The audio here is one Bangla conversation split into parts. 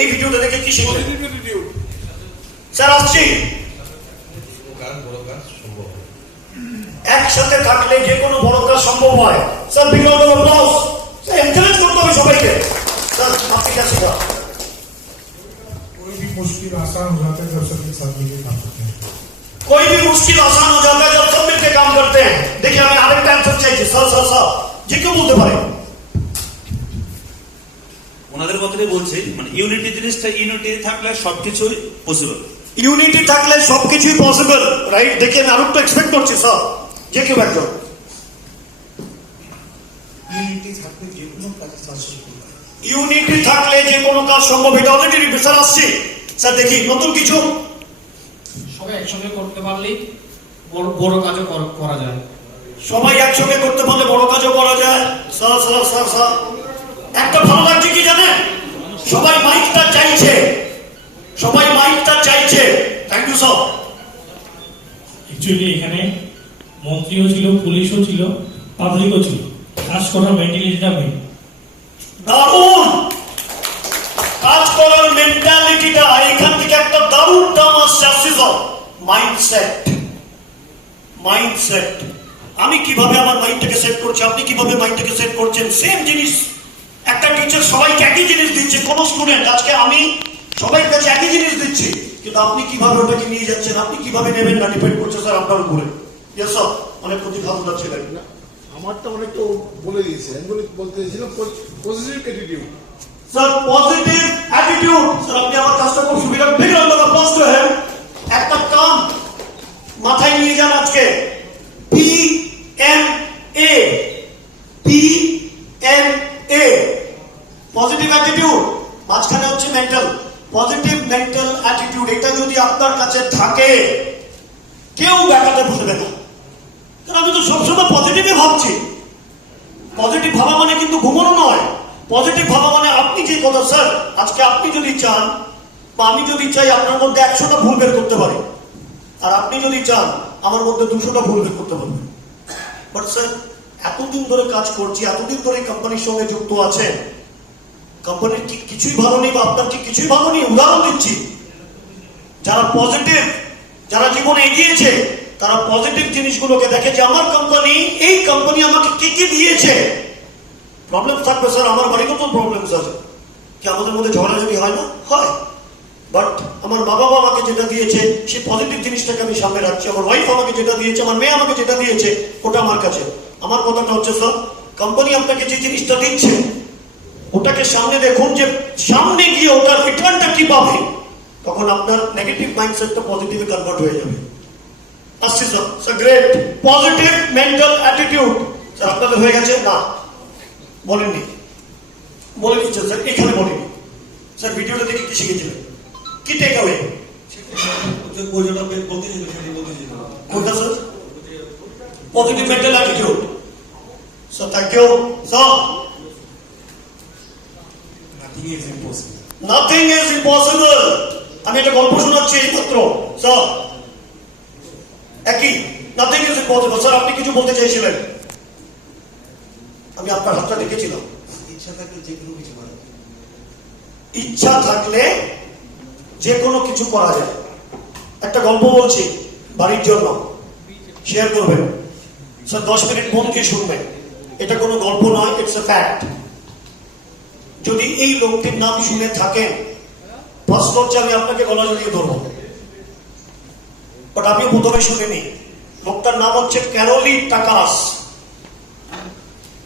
এই ভিডিওটা দেখে কি শিখলেন? স্যার আসছি। একসাথে থাকলে যে কোনো বড় কাজ সম্ভব হয়। স্যার বিগত অ্যাপ্লজ, এনকারেজ করতে হবে সবাইকে। স্যার আপনি क्या सीखा? कोई भी मुश्किल आसान हो जाता है जब सब एक साथ मिलकर काम करते हैं। कोई भी मुश्किल आसान हो जाता है जब सब मिलकर काम करते हैं। देखिए আমি আরেকটা অ্যানসার চাইছি। স্যার যে কেউ বলতে পারে। ওনাদের কথাই বলছি, মানে ইউনিটি জিনিসটা, ইউনিটি থাকলে সবকিছুই পসিবল। ইউনিটি থাকলে সবকিছুই পসিবল, রাইট? দেখি আমি আরো একটু এক্সপেক্ট করছি স্যার, যে কেউ একজন। यूनिटी থাকলে যে কোনো কাজ সম্ভব। ইউনিটি থাকলে যে কোনো কাজ সম্ভব, এটা অলরেডি স্যার আসছে। স্যার দেখি নতুন কিছু। সবাই একসঙ্গে করতে পারলেই বড় কাজও করা যায়। সবাই একসঙ্গে করতে পারলে বড় কাজও করা যায়। স্যার একটা ভালো লাগছে কি জানেন? সবাই মাইকটা চাইছে, সবাই মাইকটা চাইছে। Thank you sir. অ্যাকচুয়ালি এখানে মন্ত্রীও ছিল, পুলিশও ছিল, পাবলিকও ছিল। কাজ করার মেন্টালিটিটা মেন। দারুণ কাজ করার মেন্টালিটিটা এখান থেকে একটা দারুণ টার্ম আসছে। মাইন্ডসেট। আমি কিভাবে আমার মাইন্ডটাকে সেট করছি, আপনি কিভাবে মাইন্ডটাকে সেট করছেন, সেম জিনিস। একটা টিচার সবাইকে একই জিনিস দিচ্ছে, কোন স্টুডেন্ট আজকে আমি সবাই কাছে একই জিনিস দিচ্ছি, কিন্তু আপনি কিভাবে ওটাকে নিয়ে যাচ্ছেন, আপনি কিভাবে নেবেন না ডিপেন্ড করছে স্যার আপনার উপরে। ইয়েস স্যার, অনেক প্রতি ভালো লাগছে না? আমারটা অনেকটা বলে দিয়েছে। আমি বলতে চাইছিলাম positive attitude. Sir positive attitude. Sir আপনি আমার কাজটা খুব সুবিধা big round of applause to him. একটা কাম মাথায় নিয়ে যান আজকে, PMA। পজিটিভ অ্যাটিটিউড, মাঝখানে হচ্ছে মেন্টাল। পজিটিভ মেন্টাল অ্যাটিটিউড, এটা যদি আপনার কাছে থাকে কেউ দেখাতে পারবে না। কারণ আমি তো সবসময় পজিটিভে ভাবছি। পজিটিভ ভাবা মানে কিন্তু ঘুমানো নয়। পজিটিভ ভাবা মানে আপনি যে কথা, স্যার আজকে আপনি যদি চান বা আমি যদি চাই আপনার মধ্যে 100টা ভুল বের করতে পারি, আর আপনি যদি চান আমার মধ্যে 200টা ভুল বের করতে পারবেন। বাট স্যার এতদিন ধরে কাজ করছি, এতদিন ধরে কোম্পানির সঙ্গে যুক্ত আছে, কোম্পানির কি কিছুই ভালো নেই বা আপনার কি কিছুই ভালো নেই? উদাহরণ দিচ্ছি, যারা পজিটিভ, যারা জীবনে এগিয়েছে, তারা পজিটিভ জিনিসগুলোকে দেখে যে আমার কোম্পানি, এই কোম্পানি আমাকে কি কি দিয়েছে। প্রবলেম থাকবে স্যার, আমার বাড়িগত প্রবলেম আছে, কি আমাদের মধ্যে ঝগড়াঝাটি হয় না? হয়। বাট আমার বাবা মা আমাকে যেটা দিয়েছে সেই পজিটিভ জিনিসটাকে আমি সামনে রাখছি। আমার ওয়াইফ আমাকে যেটা দিয়েছে, আমার মেয়ে আমাকে যেটা দিয়েছে, ওটা আমার কাছে। আমার কথাটা হচ্ছে স্যার, কোম্পানি আপনাকে যে জিনিসটা দিচ্ছে ওটাকে সামনে দেখুন, যে সামনে গিয়ে ওটার রিটার্নটা কি পাবে, তখন আপনার নেগেটিভ মাইন্ডসেটটা পজিটিভে কনভার্ট হয়ে যাবে। আসছি sir. Great positive mental attitude. Sir আপনাদের হয়ে গেছে না? বলেননি? বলে দিচ্ছেন স্যার, এখানে বলেনি। স্যার ভিডিওটা দেখে কি শিখেছিলেন, কি টেক অ্যাওয়ে? কোনটা sir? Positive mental attitude. Sir thank you sir. Nothing is impossible. আমি একটা গল্প শোনাচ্ছি এইমাত্র স্যার, একই। Nothing is impossible. স্যার আপনি কিছু বলতে চাইছিলেন? আমি আপনার হাতটা দেখেছিলাম। ইচ্ছা থাকলে যে কোনো কিছু করা যায়। ইচ্ছা থাকলে যে কোনো কিছু করা যায়। একটা গল্প বলছি বাড়ির জন্য, শেয়ার করবেন স্যার। 10 মিনিট মন দিয়ে শুনবেন। এটা কোনো গল্প নয়, ইটস এ ফ্যাক্ট। যদি এই লোকটির নাম শুনে থাকেন, ফার্স্ট হচ্ছে আমি আপনাকে গলা জড়িয়ে ধরবো, বাট আমি প্রথমে শুনিনি। লোকটার নাম হচ্ছে ক্যারোলি টাকাস।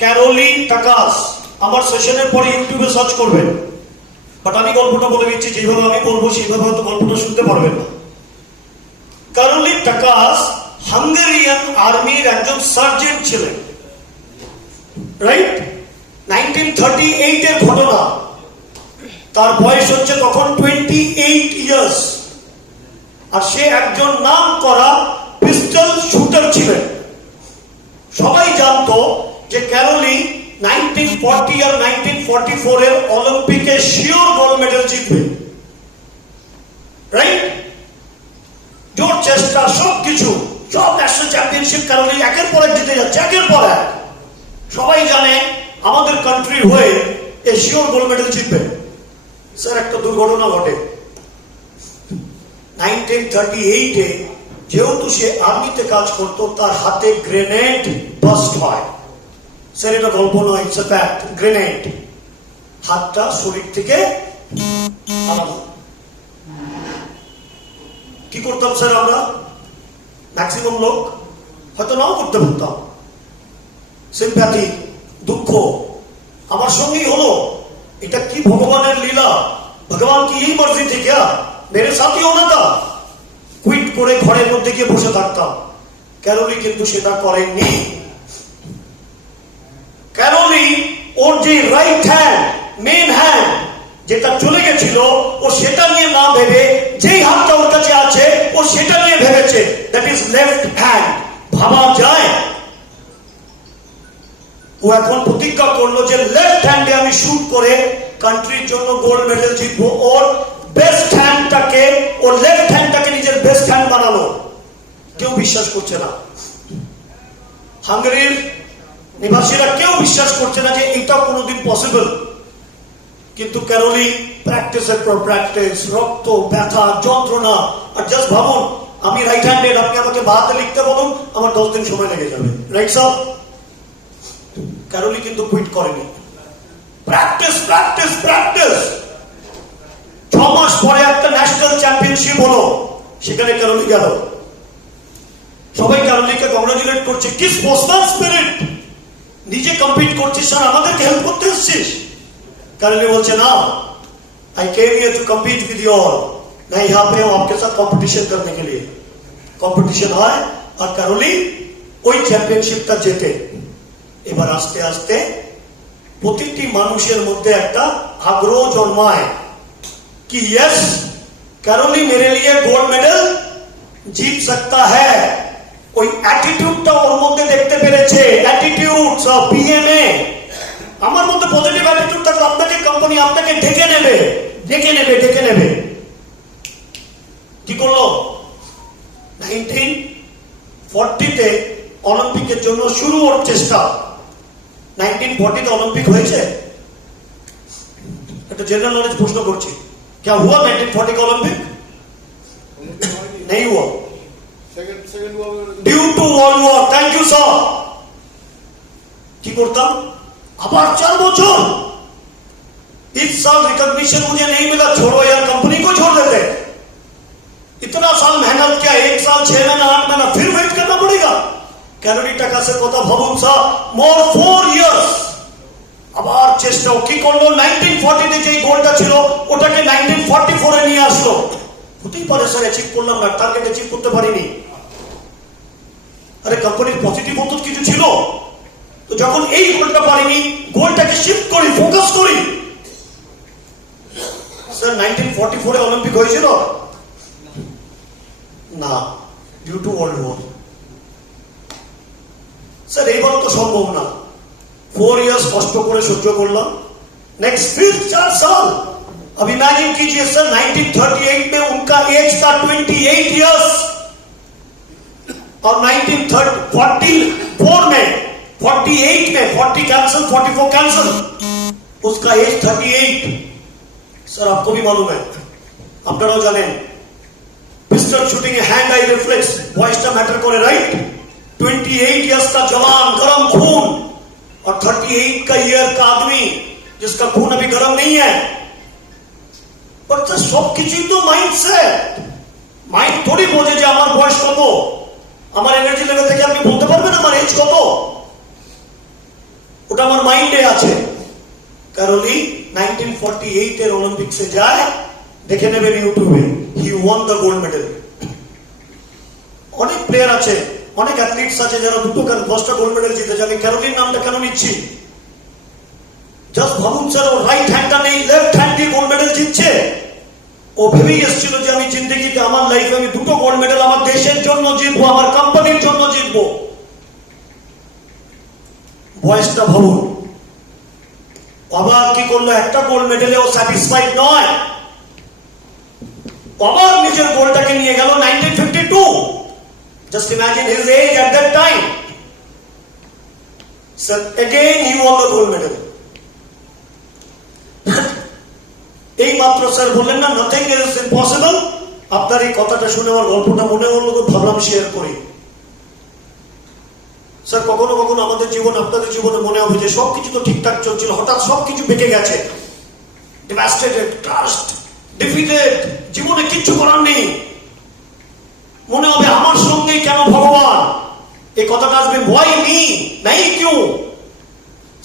ক্যারোলি টাকাস। আমার সেশনের পরে ইউটিউবে সার্চ করবেন। বাট আমি গল্পটা বলে দিচ্ছি, যেভাবে আমি বলবো সেইভাবে হয়তো গল্পটা শুনতে পারবেন না। ক্যারোলি টাকাস হাঙ্গেরিয়ান আর্মির একজন সার্জেন্ট ছিলেন, রাইট? 1938 এর ঘটনা। তার বয়স হচ্ছে তখন 28 ইয়ার্স, আর সে একজন নাম করা পিস্টল শুটার ছিলেন। সবাই জানতো যে ক্যারোলি 1940 আর 1944 এর অলিম্পিকে শিওর গোল্ড মেডেল জিতবে, রাইট? জোর চেষ্টা, সবকিছু, সব ন্যাশনাল চ্যাম্পিয়নশিপ ক্যারোলি একের পর এক জিতে যাচ্ছে, একের পর এক। সবাই জানে আমাদের কান্ট্রির হয়ে এ শিওর গোল্ড মেডেল জিতবে। স্যার একটা দুর্ঘটনা ঘটে 1938-এ, যেহেতু সে আর্মিতে কাজ করতো, তার হাতে গ্রেনেড বাস্ট হয়। স্যার এটা গল্প নয়, ইটস এ ফ্যাক্ট। গ্রেনেড, হাতটা শরীর থেকে আলাদা। কি করতাম স্যার আমরা? ম্যাক্সিমাম লোক হয়তো নাও করতে পারতাম। সিম্প্যাথি, দুঃখ আমার সঙ্গেই হলো। এটা কি ভগবানের লীলা? ভগবান কি এই মর্জি থে ক্যা? মেরে সাথী হোনা থা। কুইট করে ঘরের মধ্যে গিয়ে বসে থাকতাম। ক্যারোলি কিন্তু সেটা করেননি। ক্যারোলি ওর যে রাইট হ্যান্ড, মেন হ্যান্ড যেটা চলে গেছিল, ও সেটা নিয়ে না ভেবে যেই হাতটা ওর কাছে আছে ও সেটা নিয়ে ভেবেছে, দ্যাট ইজ লেফট হ্যান্ড। ভাবা যায়? ও এখন প্রতিজ্ঞা করলো যে লেফট হ্যান্ডে আমি শুট করে কান্ট্রির জন্য গোল্ড মেডেল জিতবো। ওর বেস্ট হ্যান্ডটাকে, ওর লেফট হ্যান্ডটাকে নিজের বেস্ট হ্যান্ড বানালো। কেউ বিশ্বাস করছে না। হাঙ্গেরির নিবাসীরা কেউ বিশ্বাস করছে না যে এটা কোনোদিন পসিবল। কিন্তু ক্যারোলি প্র্যাকটিসের পর প্র্যাকটিস, রক্ত, ব্যথা, যন্ত্রণা। আর জাস্ট ভাবুন, আমি রাইট হ্যান্ডেড, আপনি আমাকে বাহাতে লিখতে বলুন, আমার 10 দিন সময় লেগে যাবে। Right sir? ক্যারোলি কিন্তু কুইট করেনি। Practice practice practice. 6 মাস পরে একটা ন্যাশনাল চ্যাম্পিয়নশিপ হলো, সেখানে ক্যারোলি গেল। সবাই ক্যারোলিকে কংগ্রাচুলেট করছে। কি স্পোর্টসম্যান স্পিরিট! নিজে কম্পিট করছিস, স্যার আমাদেরকে হেল্প করতে এসেছিস। ক্যারোলি বলছে না, I came here to compete with you all. मैं यहाँ पे हूं आपके साथ कंपटीशन करने के लिए। কম্পিটিশন হয় আর ক্যারোলি ওই চ্যাম্পিয়নশিপটা জেতে। এবার আস্তে আস্তে প্রতিটি মানুষের মধ্যে একটা আগ্রহ জন্মায় कि यस, कैरोली मेरे लिए गोल्ड मेडल जीत सकता है। ওই অ্যাটিটিউডটা ওর মধ্যে দেখতে পেরেছে। অ্যাটিটিউড পিএমএ। আমার মধ্যে পজিটিভ অ্যাটিটিউড থাকলে আপনাকে কোম্পানি আপনাকে ডেকে নেবে, ডেকে নেবে, ডেকে নেবে। কি করলো? 1940-তে অলিম্পিকের জন্য শুরু ওর চেষ্টা। 1940-তে অলিম্পিক হয়েছে? একটা জেনারেল নলেজ প্রশ্ন করছি, क्या हुआ 1940 का ओलंपिक? नहीं हुआ। सेकंड हुआ due to world war. Thank you sir. কি করতাম? আবার 4 বছর। इस साल रिकॉग्निशन मुझे नहीं मिला, छोड़ो यार, कंपनी को छोड़ देते। इतना साल मेहनत किया, 1 साल 6 महीना 8 महीना फिर वेट करना पड़ेगा। ক্যালোরি টাকা সে কথা ভাবুন স্যার। মোর 4 ইয়ার্স। আবার চেষ্টা কি করলো? 1940-তে যে গোলটা ছিল ওটাকে 1944-এ নিয়ে আসলো। হতেই পারে স্যার অ্যাচিভ করলাম না, টার্গেট অ্যাচিভ করতে পারিনি। আরে কোম্পানির পজিটিভ মতো কিছু ছিল তো। যখন এই গোলটা পারিনি, গোলটাকে শিফট করি, ফোকাস করি। স্যার 1944-এ অলিম্পিক হয়েছিল না, due to world war. Sir এইবার তো সম্ভব না। 4 ইয়ার্स কষ্ট করে সহ্য করলাম। नेक्स्ट फिर 4 साल। अब इमेजिन कीजिए सर, 1938 में उनका एज था 28 इयर्स और 1944 में 48 में 40 कैंसल, 44 कैंसल, उसका एज 38। सर आपको भी मालूम है, আপনারাও জানেন, पिस्टल शूटिंग ए हैंड आई रिफ्लेक्स वॉइसটা ম্যাটার করে, राइट? 28 इयर्स का जवान, गरम खून, और 38 का ईयर का आदमी जिसका खून अभी गर्म नहीं है। पर सब কিছুই তো মাইন্ডসেট। মাইন্ড থোড়ি বোঝে যে আমার বয়স কত, আমার এনার্জি লেভেল থেকে আপনি বলতে পারবেন আমার এজ কত। ওটা আমার মাইন্ডে আছে। ক্যারোলি 1948-এর অলিম্পিক্সে যায়, দেখে নেবেন ইউটিউবে, হি ওয়ান দ্য গোল্ড মেডেল। অনেক প্লেয়ার আছে, অনেক অ্যাথলিটস আছে যারা 2টা 10টা গোল্ড মেডেল জিতেছে। আমি ক্যারোলির নামটা কেন নিচ্ছি? জাস্ট ভাবুন স্যার, ও রাইট হ্যান্ডটা নেই, লেফট হ্যান্ড দিয়ে গোল্ড মেডেল জিতছে। ও ভেবেই এসেছিল যে আমি জিন্দগিতে, আমার লাইফে আমি 2টো গোল্ড মেডেল আমার দেশের জন্য জিতবো, আমার কোম্পানির জন্য জিতবো। বয়সটা ভাবুন। আবার কি করলো? একটা গোল্ড মেডেলে ও স্যাটিসফাইড নয়, আবার নিজের গোলটাকে নিয়ে গেল 1952। Just imagine his age at that time. So again he won the gold medal. এই মাত্র স্যার বললেন না নাথিং ইজ ইম্পসিবল। আপনার এই কথাটা শুনে আমার গল্পটা মনে হলো, ভাবলাম শেয়ার করি। স্যার কখনো কখনো আমাদের জীবন, আপনাদের জীবনে মনে হবে যে সবকিছু তো ঠিকঠাক চলছিল, হঠাৎ সবকিছু বেঁকে গেছে, ডিভাস্টেটেড, ক্রাশড, ডিফিটেড, জীবনে কিচ্ছু করার নেই। মনে হবে আমার সঙ্গে কেন ভগবান? এই কথাটা আসবে, ভয় নেই, নাই কেউ।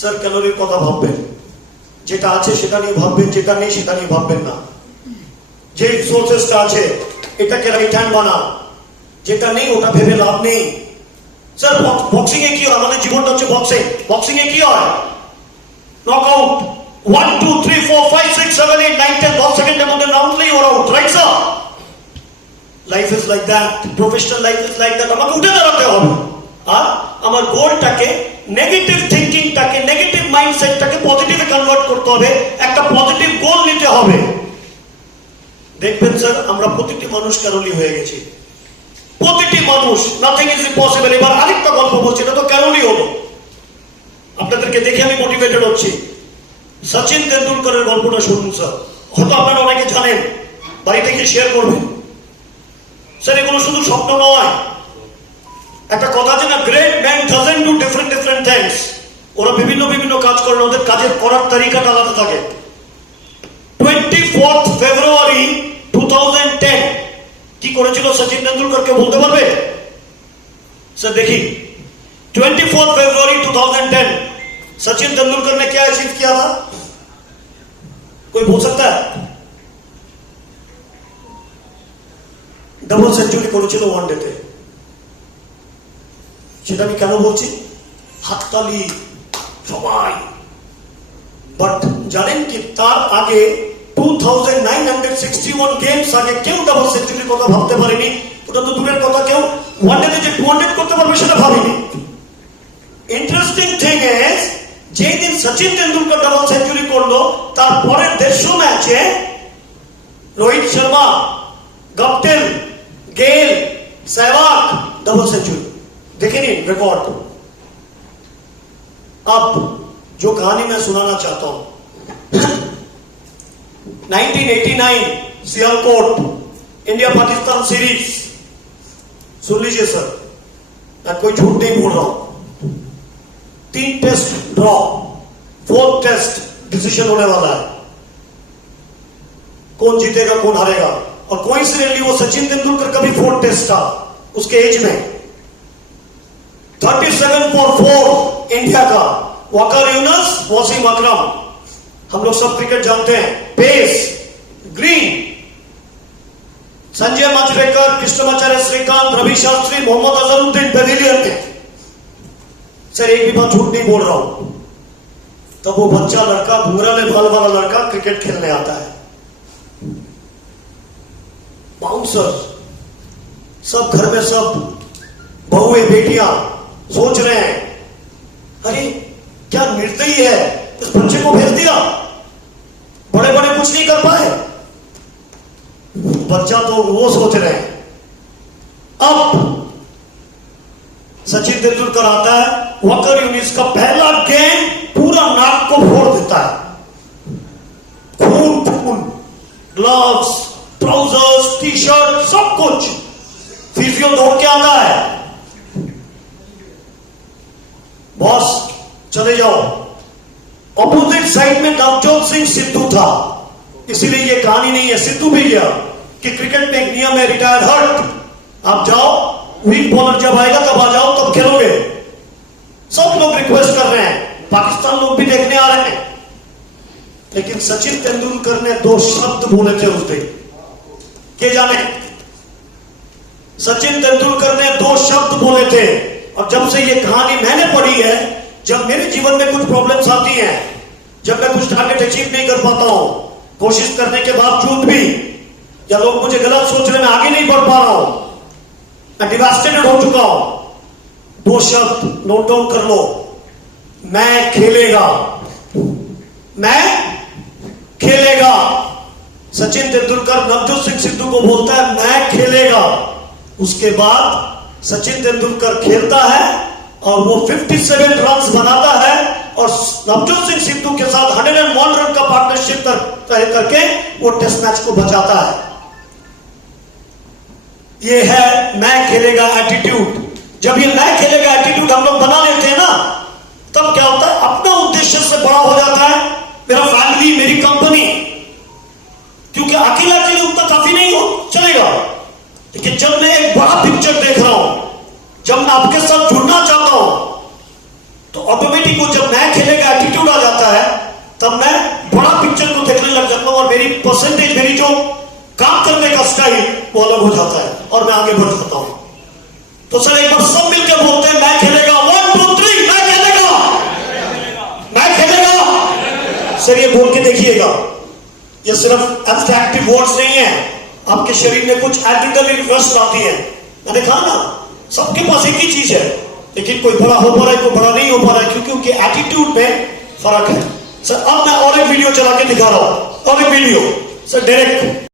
স্যার ক্যালোরির কথা ভাববেন, যেটা আছে সেটা নিয়ে ভাববেন, যেটা নেই সেটা নিয়ে ভাববেন না। যে রিসোর্সেসটা আছে এটাকে রাইট হ্যান্ড বানান, যেটা নেই ওটা ভেবে লাভ নেই। স্যার বক্সিং এ কি হয়? আমাদের জীবনটা হচ্ছে বক্সিং। বক্সিং এ কি হয়? নকআউট 1 2 3 4 5 6 7 8 9 10 10 সেকেন্ডের মধ্যে নাউটলেই ওর out, right sir? Life is like that, professional life is like that. আমাকে উঠে দাঁড়াতে হবে, আর আমার গোলটাকে, নেগেটিভ থিঙ্কিংটাকে, নেগেটিভ মাইন্ডসেটটাকে পজিটিভে কনভার্ট করতে হবে, একটা পজিটিভ গোল নিতে হবে। দেখবেন স্যার আমরা প্রতিটি মানুষ ক্যারোলি হয়ে গেছি, প্রতিটি মানুষ। Nothing is impossible. এবার আরেকটা গল্প বলছি, এটা তো ক্যারোলি হলো, আপনাদেরকে দেখে আমি মোটিভেটেড হচ্ছি। সচিন তেন্ডুলকরের গল্পটা শুনুন স্যার, হয়তো আপনারা অনেকে জানেন, বাড়িতে গিয়ে শেয়ার করবেন। স্যার এগুলো শুধু স্বপ্ন নয়, একটা কথা আছে না, great man doesn't do different different things. ওরা বিভিন্ন বিভিন্ন কাজ করেন, ওদের কাজের করার তারিকাটা আলাদা থাকে। 24 ফেব্রুয়ারি 2010 কি করেছিল সচিন তেंदुलकर কে বলতে পারবে? স্যার দেখি, 24 फरवरी 2010 सचिन तेंदुलकर ने क्या अचीव किया था? कोई बोल सकता है? ডবল সেঞ্চুরি করেছিল ওয়ানডেতে। সেটা আমি কেন বলছি? হাততালি সবাই। বাট জানেন কি, তার আগে 2961 গেমস আগে কেউ ডাবল সেঞ্চুরির কথা ভাবতে পারেনি। ওটা তো দূরের কথা, কেউ ওয়ানডেতে যে 200 করতে পারবে সেটা ভাবিনি। ইন্টারেস্টিং থিং ইজ, যেদিন সচিন তেंदुलकर ডাবল সেঞ্চুরি করলো, তারপরের 150 ম্যাচে रोहित शर्मा, गप्टिल, गेल, सहवाग डबल सेंचुरी। देखे नहीं रिकॉर्ड। अब जो कहानी मैं सुनाना चाहता हूं, 1989 सियालकोट इंडिया पाकिस्तान सीरीज, सुन लीजिए सर, मैं कोई झूठ नहीं बोल रहा हूं। 3 test draw, 4th test decision होने वाला है, कौन जीतेगा कौन हारेगा। और कोइंसिडेंटली वो सचिन तेंदुलकर का भी 4th टेस्ट था उसके एज में। 37 for 4 इंडिया का, वकार यूनुस, वसीम अकरम, हम लोग सब क्रिकेट जानते हैं। पेस, ग्रीन, संजय मांजरेकर, कृष्णमाचार्य श्रीकांत, रवि शास्त्री, मोहम्मद अजहरुद्दीन पेविलियन में। सर एक भी बात झूठ नहीं बोल रहा हूं। तब वो बच्चा लड़का, घुंघराले बाल वाला लड़का क्रिकेट खेलने आता है। बाउंसर सब घर में, सब बहुएं बेटियां सोच रहे हैं, अरे क्या निर्दयी है, इस बच्चे को भेज दिया, बड़े बड़े कुछ नहीं कर पाए। बच्चा तो वो सोच रहे हैं। अब सचिन तेंदुलकर आता है, वकर यूनिस का पहला गेंद पूरा नाक को फोड़ देता है, खून खून, ग्लव्स, ट्राउजर्स, टी शर्ट, सब कुछ। फिजियो दौड़ के आता है, बॉस चले जाओ। अपोजिट साइड में नवजोत सिंह सिद्धू था, इसीलिए ये कहानी नहीं है, सिद्धू भी गया कि क्रिकेट में एक नियम है, रिटायर हर्ट, आप जाओ, वीक बॉलर जब आएगा तब आ जाओ, तब खेलोगे। सब लोग रिक्वेस्ट कर रहे हैं, पाकिस्तान लोग भी देखने आ रहे हैं। लेकिन सचिन तेंदुलकर ने 2 शब्द बोले थे उस दिन, के जाने? सचिन तेंदुलकर ने 2 शब्द बोले थे। और जब से ये कहानी मैंने पढ़ी है, जब मेरे जीवन में कुछ प्रॉब्लम्स आती हैं, जब मैं कुछ टारगेट अचीव नहीं कर पाता हूं, कोशिश करने के बावजूद भी, या लोग मुझे गलत सोच रहे, मैं आगे नहीं बढ़ पा रहा हूं, मैं डिवास्टेटेड हो चुका हूं, 2 शब्द नोट डाउन कर लो, मैं खेलेगा, मैं खेलेगा। सचिन तेंदुलकर नवजोत सिंह सिद्धू को बोलता है मैं खेलेगा। उसके बाद सचिन तेंदुलकर खेलता है और वो 57 रन्स बनाता है और नवजोत सिंह सिद्धू के साथ 101 रन का पार्टनरशिप तय करके वो टेस्ट मैच को बचाता है। ये है मैं खेलेगा एटीट्यूड। जब ये मैं खेलेगा एटीट्यूड हम लोग बना लेते हैं ना, तब क्या होता है, अपना उद्देश्य से बड़ा हो जाता है, मेरा फैमिली, मेरी कंपनी, क्योंकि अकेला अकेले उतना काफी नहीं हो चलेगा। लेकिन जब मैं एक बड़ा पिक्चर देख रहा हूं, जब मैं आपके साथ जुड़ना चाहता हूं, तो ऑटोमेटिक वो जब मैं खेलेगा एटीट्यूड आ जाता है, तब मैं बड़ा पिक्चर को देखने लग जाता हूं और मेरी परसेंटेज, मेरी जो काम करने का स्टाइल वो अलग हो जाता है और मैं आगे बढ़ जाता हूं। तो सर एक बार सब मिलकर बोलते हैं मैं खेलेगा, 1 2 3 मैं खेलेगा, मैं खेलेगा। सर ये बोल के देखिएगा, ये सिर्फ एब्स्ट्रैक्टिव वर्ड्स नहीं है, आपके शरीर में कुछ एड्रेनलिन रश आती है। मैंने कहा ना, सबके पास एक ही चीज है, लेकिन कोई बड़ा हो पा रहा है, कोई बड़ा नहीं हो पा रहा है, क्योंकि उनके एटीट्यूड में फर्क है। सर अब मैं और एक वीडियो चला के दिखा रहा हूं, और एक वीडियो सर डायरेक्ट